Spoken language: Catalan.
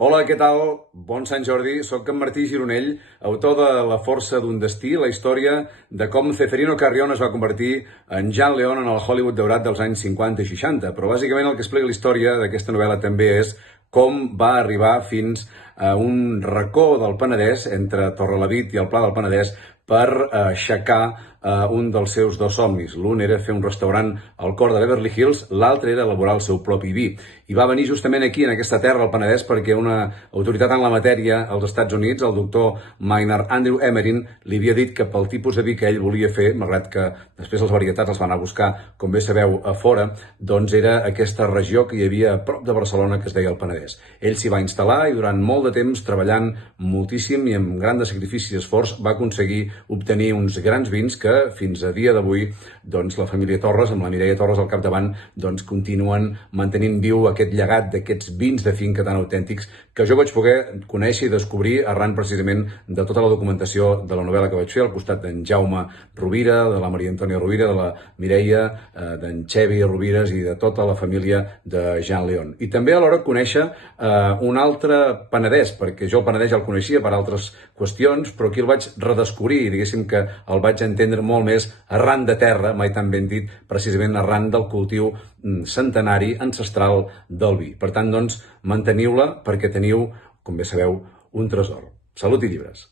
Hola, què tal? Bon Sant Jordi. Soc en Martí Gironell, autor de La força d'un destí, la història de com Ceferino Carrión es va convertir en Jean León en el Hollywood daurat dels anys 50 i 60. Però bàsicament el que explica la història d'aquesta novel·la també és com va arribar fins a un racó del Penedès, entre Torrelavit i el Pla del Penedès, per aixecar un dels seus dos somnis. L'un era fer un restaurant al cor de Beverly Hills, l'altre era elaborar el seu propi vi. I va venir justament aquí, en aquesta terra, al Penedès, perquè una autoritat en la matèria als Estats Units, el doctor Maynard Andrew Emerin, li havia dit que pel tipus de vi que ell volia fer, malgrat que després les varietats els van anar a buscar, com bé sabeu, a fora, doncs era aquesta regió que hi havia a prop de Barcelona que es deia el Penedès. Ell s'hi va instal·lar i durant molt de temps, treballant moltíssim i amb gran de sacrifici i esforç, va aconseguir obtenir uns grans vins que fins a dia d'avui doncs, la família Torres, amb la Mireia Torres al capdavant, doncs, continuen mantenint viu aquest llegat d'aquests vins de finca tan autèntics que jo vaig poder conèixer i descobrir arran precisament de tota la documentació de la novel·la que vaig fer al costat d'en Jaume Rovira, de la Maria Antònia Rovira, de la Mireia, d'en Xevi Rovires i de tota la família de Jean León. I també alhora conèixer un altre Penedès, perquè jo el Penedès ja el coneixia per altres qüestions, però aquí el vaig redescobrir i diguéssim que el vaig entendre molt més arran de terra, mai tan ben dit, precisament arran del cultiu centenari, ancestral del vi. Per tant, doncs, manteniu-la perquè teniu, com bé sabeu, un tresor. Salut i llibres!